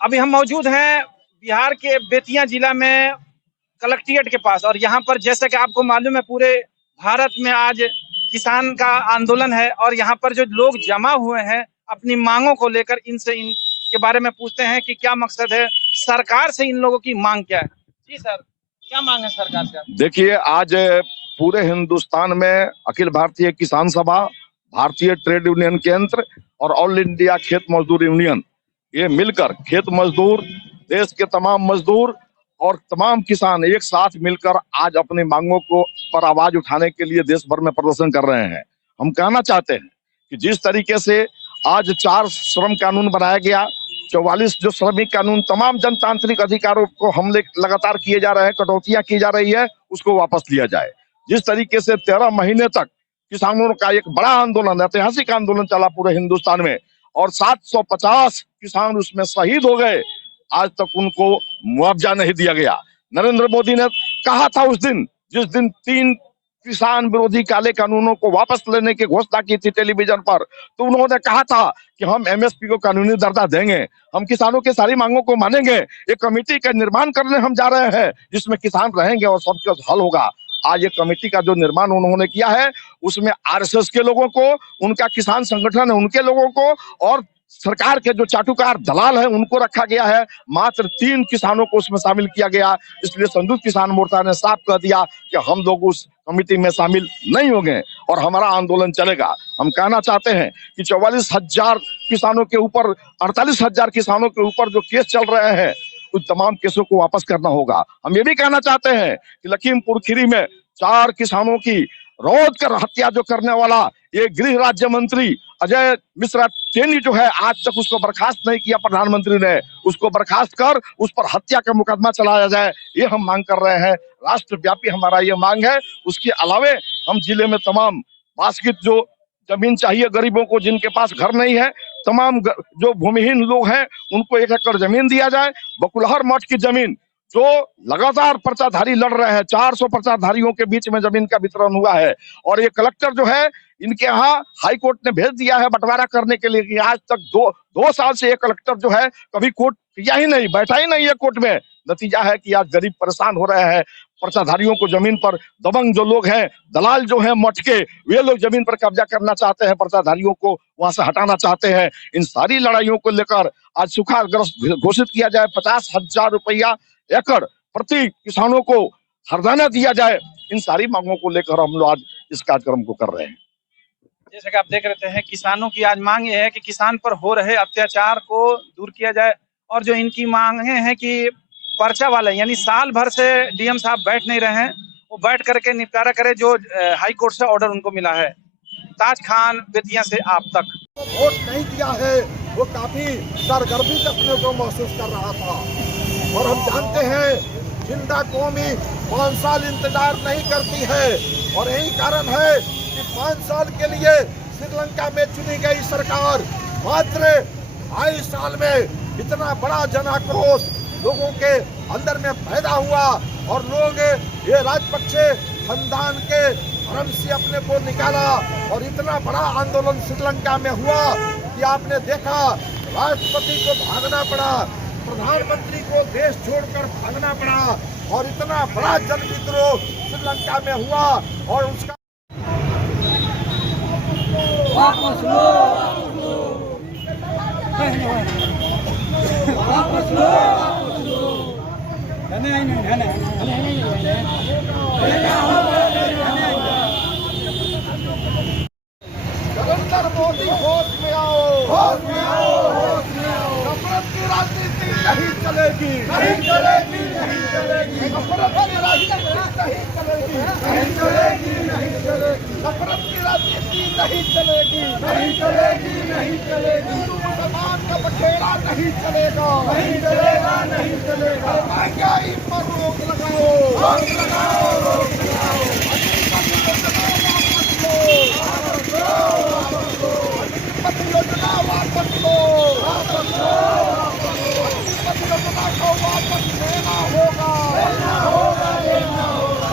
अभी हम मौजूद हैं बिहार के बेतिया जिला में कलेक्ट्रेट के पास, और यहाँ पर जैसा कि आपको मालूम है पूरे भारत में आज किसान का आंदोलन है, और यहाँ पर जो लोग जमा हुए हैं अपनी मांगों को लेकर, इनसे इनके बारे में पूछते हैं कि क्या मकसद है, सरकार से इन लोगों की मांग क्या है। जी सर, क्या मांग है सरकार का? देखिए, आज पूरे हिंदुस्तान में अखिल भारतीय किसान सभा, भारतीय ट्रेड यूनियन केंद्र और ऑल इंडिया खेत मजदूर यूनियन, ये मिलकर खेत मजदूर, देश के तमाम मजदूर और तमाम किसान एक साथ मिलकर आज अपनी मांगों को पर आवाज उठाने के लिए देश भर में प्रदर्शन कर रहे हैं। हम कहना चाहते हैं कि जिस तरीके से आज 4 श्रम कानून बनाया गया, 44 जो श्रमिक कानून, तमाम जनतांत्रिक अधिकारों को हमले लगातार किए जा रहे हैं, कटौतियां की जा रही है, उसको वापस लिया जाए। जिस तरीके से 13 महीने तक किसानों का एक बड़ा आंदोलन, ऐतिहासिक आंदोलन चला पूरे हिंदुस्तान में और 750 किसान उसमें शहीद हो गए, आज तक उनको मुआवजा नहीं दिया गया। नरेंद्र मोदी ने कहा था उस दिन, जिस दिन 3 किसान विरोधी काले कानूनों को वापस लेने की घोषणा की थी टेलीविजन पर, तो उन्होंने कहा था कि हम एमएसपी को कानूनी दर्जा देंगे, हम किसानों की सारी मांगों को मानेंगे, एक कमेटी का निर्माण करने हम जा रहे हैं जिसमें किसान रहेंगे और सबका हल होगा। आज ये कमेटी का जो निर्माण उन्होंने किया है, उसमें आरएसएस के लोगों को, उनका किसान संगठन है उनके लोगों को, और सरकार के जो चाटुकार दलाल है उनको रखा गया है। मात्र 3 किसानों को उसमें शामिल किया गया। इसलिए संयुक्त किसान मोर्चा ने साफ कह दिया कि हम लोग उस कमेटी में शामिल नहीं होंगे और हमारा आंदोलन चलेगा। हम कहना चाहते हैं कि 44,000 किसानों के ऊपर, 48,000 किसानों के ऊपर जो केस चल रहे हैं, उन तमाम केसों को वापस करना होगा। हम ये भी कहना चाहते हैं कि लखीमपुर खीरी में 4 किसानों की रौंद कर हत्या जो करने वाला ये गृह राज्य मंत्री अजय मिश्रा टेनी जो है, आज तक उसको बर्खास्त नहीं किया प्रधानमंत्री ने, उसको बर्खास्त कर उस पर हत्या का मुकदमा चलाया जाए, ये हम मांग कर रहे हैं। राष्ट्रव्यापी हमारा ये मांग है। उसके अलावे हम जिले में तमाम बास्किट जो जमीन चाहिए गरीबों को, जिनके पास घर नहीं है, तमाम जो भूमिहीन लोग हैं उनको 1 एकड़ जमीन दिया जाए। बकुलहर मठ की जमीन जो लगातार पर्चाधारी लड़ रहे हैं, 400 पर्चाधारियों के बीच में जमीन का वितरण हुआ है, और ये कलेक्टर जो है इनके यहाँ हाई कोर्ट ने भेज दिया है बंटवारा करने के लिए कि आज तक 2 साल से ये कलेक्टर जो है कभी कोर्ट किया ही नहीं, बैठा ही नहीं है कोर्ट में। नतीजा है कि आज गरीब परेशान हो रहे हैं। पर्चाधारियों को जमीन पर, दबंग जो लोग हैं, दलाल जो हैं मठ के, वे लोग जमीन पर कब्जा करना चाहते हैं, पर्चाधारियों को वहां से हटाना चाहते हैं। इन सारी लड़ाइयों को लेकर आज सूखाग्रस्त घोषित किया जाए, 50,000 रुपया एकड़ प्रति किसानों को हरजाना दिया जाए। इन सारी मांगों को लेकर हम लोग आज इस कार्यक्रम को कर रहे हैं। जैसे कि आप देख रहे हैं, किसानों की आज मांग ये है कि किसान पर हो रहे अत्याचार को दूर किया जाए, और जो इनकी मांगे हैं कि पर्चा वाले, यानी साल भर से डीएम साहब बैठ नहीं रहे हैं, वो बैठ करके निपटारा करे जो हाई कोर्ट से ऑर्डर उनको मिला है। ताज खान, बेतिया से आप तक। वोट नहीं दिया है वो काफी सरगर्मी अपने को महसूस कर रहा था, और हम जानते हैं जिंदा कौमी 5 साल इंतजार नहीं करती है, और यही कारण है कि 5 साल के लिए श्रीलंका में चुनी गई सरकार मात्र 2.5 साल में इतना बड़ा जन आक्रोश लोगों के अंदर में पैदा हुआ, और लोग ये राजपक्षे खानदान के धर्म से अपने को निकाला, और इतना बड़ा आंदोलन श्रीलंका में हुआ कि आपने देखा राष्ट्रपति को भागना पड़ा, प्रधानमंत्री को देश छोड़कर भागना पड़ा, और इतना बड़ा जन विद्रोह श्रीलंका में हुआ। और उसका वापस लो, वापस लो, नरेंद्र मोदी होश में आओ, होश में आओ, होश में आओ। नफरत की राजनीति नहीं चलेगी, नहीं चलेगी, नहीं चलेगी। नफरत की राजनीति नहीं चलेगी, नहीं चलेगी, नहीं चलेगी। नफरत की राजनीति नहीं चलेगी, नहीं चलेगी, नहीं चलेगी। मुसलमान का बखेड़ा नहीं चलेगा, नहीं चलेगा, नहीं चलेगा। महंगाई पर रोक लगाओ, रोक लगाओ, रोक लगाओ। योजना वापस लो, वापस लो, योजना को वापस लेना होगा, लेना होगा, लेना होगा।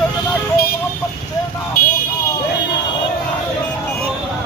योजना को वापस लेना होगा, लेना होगा, लेना होगा।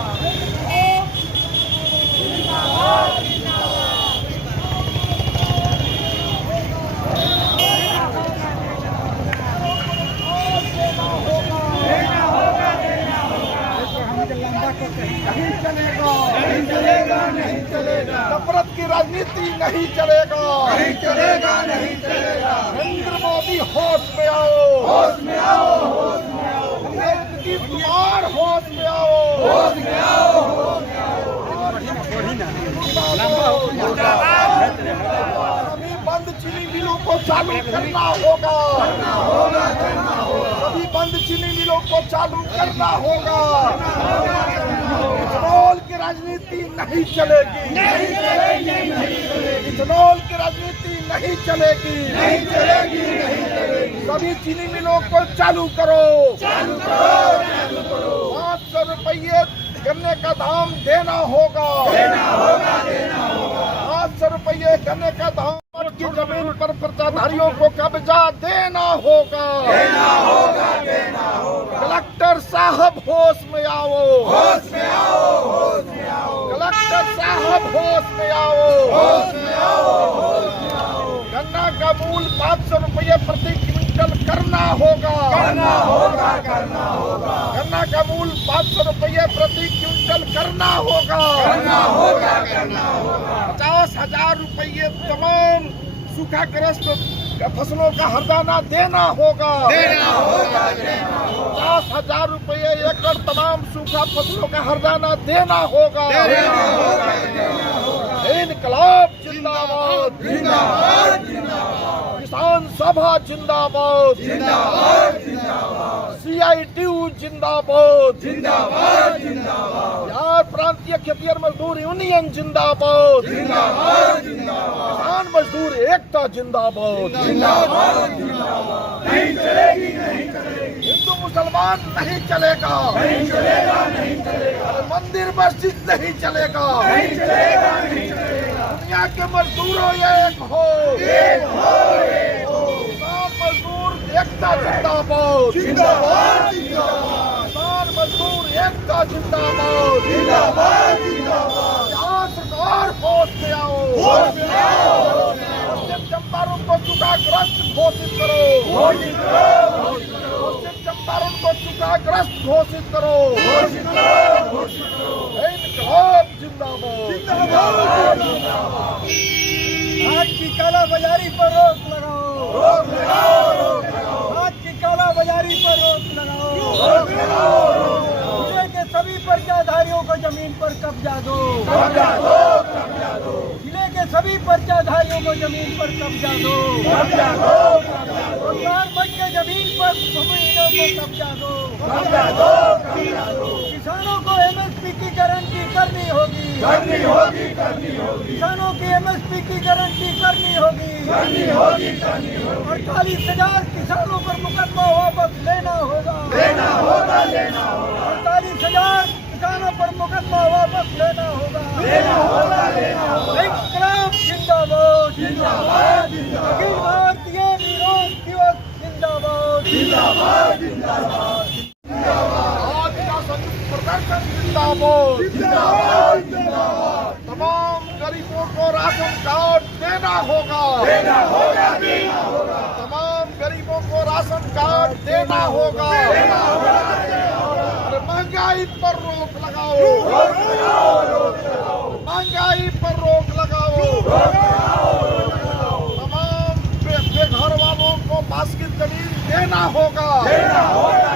राजनीति नहीं चलेगा, नहीं चलेगा, नहीं चलेगा। नरेंद्र मोदी होश में आओ, होश में आओ, होश में आओ, नीतीश कुमार होश में आओ, होश में आओ, होश में आओ। सभी बंद चीनी मिलों को चालू करना होगा, सभी बंद चीनी मिलों को चालू करना होगा। इथेनॉल की राजनीति नहीं चलेगी, नहीं चलेगी, नहीं चलेगी, इथेनॉल की राजनीति नहीं चलेगी, नहीं चलेगी, नहीं चलेगी। सभी चीनी मिलों को चालू करो, चालू करो, चालू करो। 500 रुपये गन्ने का दाम देना होगा, देना होगा, देना होगा। 500 रुपये गन्ने का दाम की जमीन पर पर्चाधारियों को कब्जा देना होगा, देना होगा, देना होगा। कलेक्टर साहब होश में आओ, होश में आओ, होश में आओ, कलेक्टर साहब होश में आओ, होश में आओ, होश में आओ। गन्ना का मूल 500 रुपये प्रति क्विंटल करना होगा, करना होगा, करना होगा, गन्ना का मूल 500 रुपये प्रति क्विंटल करना होगा, करना होगा, करना होगा। 50,000 रुपये तमाम सूखाग्रस्त फसलों का हरदाना देना होगा, देना होगा, देना होगा, 50,000 रुपये एकड़ तमाम सूखा फसलों का हरदाना देना होगा। देना होगा, देना होगा। इनकलाब जिंदाबाद, जिंदाबाद, जिंदाबाद, किसान सभा जिंदाबाद, जिंदाबाद, जिंदाबाद, CITU जिंदाबाद, जिंदाबाद, जिंदाबाद, बिहार प्रांतीय खेतिहर मजदूर यूनियन जिंदाबाद, जिंदाबाद, जिंदाबाद, किसान मजदूर एकता जिंदाबाद, जिंदाबाद, जिंदाबाद। नहीं चलेगी, नहीं चलेगी, हिंदू मुसलमान नहीं चलेगा, नहीं चलेगा, नहीं चलेगा, मंदिर मस्जिद नहीं चलेगा, नहीं चलेगा, नहीं चलेगा। दुनिया के मजदूरों एक हो, एक हो, एक हो। किसान मजदूर एकता जिंदाबाद, जिंदाबाद, जिंदाबाद, किसान मजदूर एकता जिंदाबाद, जिंदाबाद, जिंदाबाद। यहाँ सरकार होश में आओ, होश में आओ, होश में आओ। पश्चिम चंपारण को सूखाग्रस्त घोषित करो, घोषित करो, घोषित करो, पश्चिम चंपारण को सूखाग्रस्त घोषित करो, घोषित करो, घोषित करो। इनकलाब जिंदाबाद, जिंदाबाद, जिंदाबाद। आज की काला बाजारी पर रोक लगाओ, रोक लगाओ, रोक लगाओ, आज की काला बाजारी पर रोक लगाओ, रोक लगाओ, रोक लगाओ। जिले के सभी पर्चाधारियों को जमीन पर कब्जा दो, कब्जा दो, कब्जा दो, जिले के सभी पर्चाधारियों को जमीन पर कब्जा दो, कब्जा दो, कब्जा दो, रोजगार बन के जमीन पर जमीनों को कब्जा दो, कब्जा दो, कब्जा दो। किसानों को MSP की गारंटी करनी होगी, करनी होगी, करनी होगी, किसानों की MSP की गारंटी करनी होगी, करनी होगी, करनी होगी। 48,000 किसानों पर मुकदमा वापस लेना होगा, लेना होगा, लेना होगा, 48,000 किसानों पर मुकदमा वापस लेना होगा, लेना होगा, लेना होगा। इंकलाब जिंदाबाद, जिंदाबाद, जिंदाबाद, अखिल भारतीय विरोध दिवस जिंदाबाद, जिंदाबाद, जिंदाबाद, आज का संयुक्त प्रदर्शन जिंदाबाद, जिंदाबाद, जिंदाबाद। तमाम गरीबों को राशन कार्ड देना होगा, देना होगा, देना होगा, तमाम गरीबों को राशन कार्ड देना होगा, देना होगा, देना होगा। अरे महंगाई पर रोक लगाओ, रोक लगाओ, रोक लगाओ, महंगाई पर रोक लगाओ, रोक लगाओ, रोक लगाओ। तमाम बेघर वालों को मास्किन जमीन देना होगा, देना होगा,